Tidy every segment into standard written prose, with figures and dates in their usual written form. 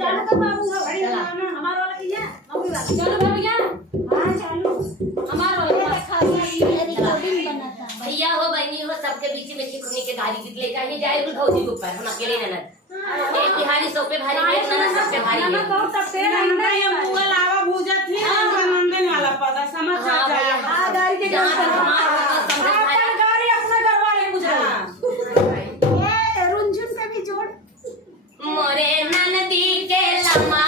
चालू कर बाबू हमारा वाला किया मम्मी वाला चलो भैया हां चालू हमारा वाला रिकॉर्डिंग बनाता भैया हो बहनी हो सबके बीच में चिकनी के गाड़ी जितले चाहिए जाए तो भौजी के ऊपर हम अकेले ननद एक बिहारी सौ पे भारी है ननद सब पे भारी है तो तब से अंदर ये मुंह लावा भूजा थी नंदन वाला पता समझ जाए हां गाड़ी के जहां हमारा गाड़ी अपना घर वाले मुझे ये रुंझुन पे भी जोड़ मोरे ननदी के लम्हा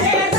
राधे राधे